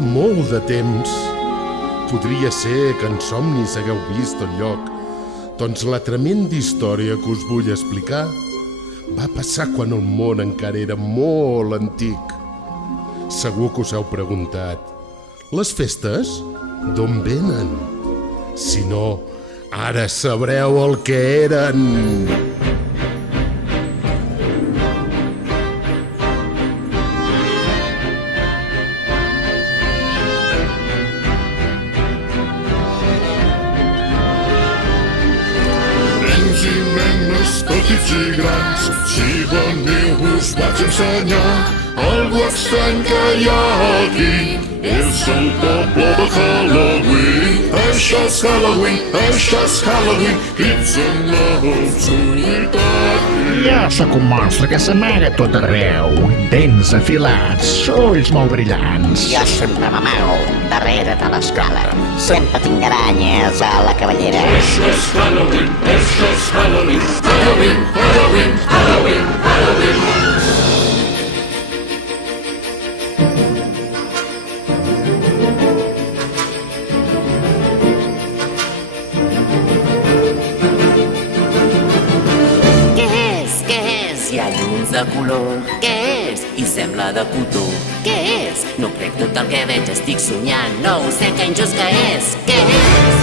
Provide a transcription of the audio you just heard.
molt de temps. Podria ser que en somnis hagueu vist el lloc. Doncs la tremenda història que us vull explicar va passar quan el món encara era molt antic. Segur que us heu preguntat: les festes d'on venen? Si no, ara sabreu el que eren. Nens i nenes, petits i grans, si veniu us vaig ensenyar algo estrany que hi ha aquí. És el poble de Halloween. Això és Halloween, això és Halloween. Crits en l'obscuritat. Jo sóc un monstre que s'amaga a tot arreu. Dents afilats, ulls molt brillants. Jo sempre m'amago darrere de l'escala. Sempre tinc aranyes a la cabellera. Això és Halloween, això és Halloween. Halloween, Halloween, Halloween, Halloween. Hi ha llums de color. Què és? I sembla de cotó. Què és? No crec tot el que veig, estic somiant. No ho sé, que injust que és. Què és?